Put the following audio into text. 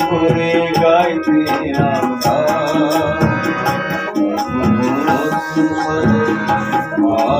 ভরে গাইতে আমরা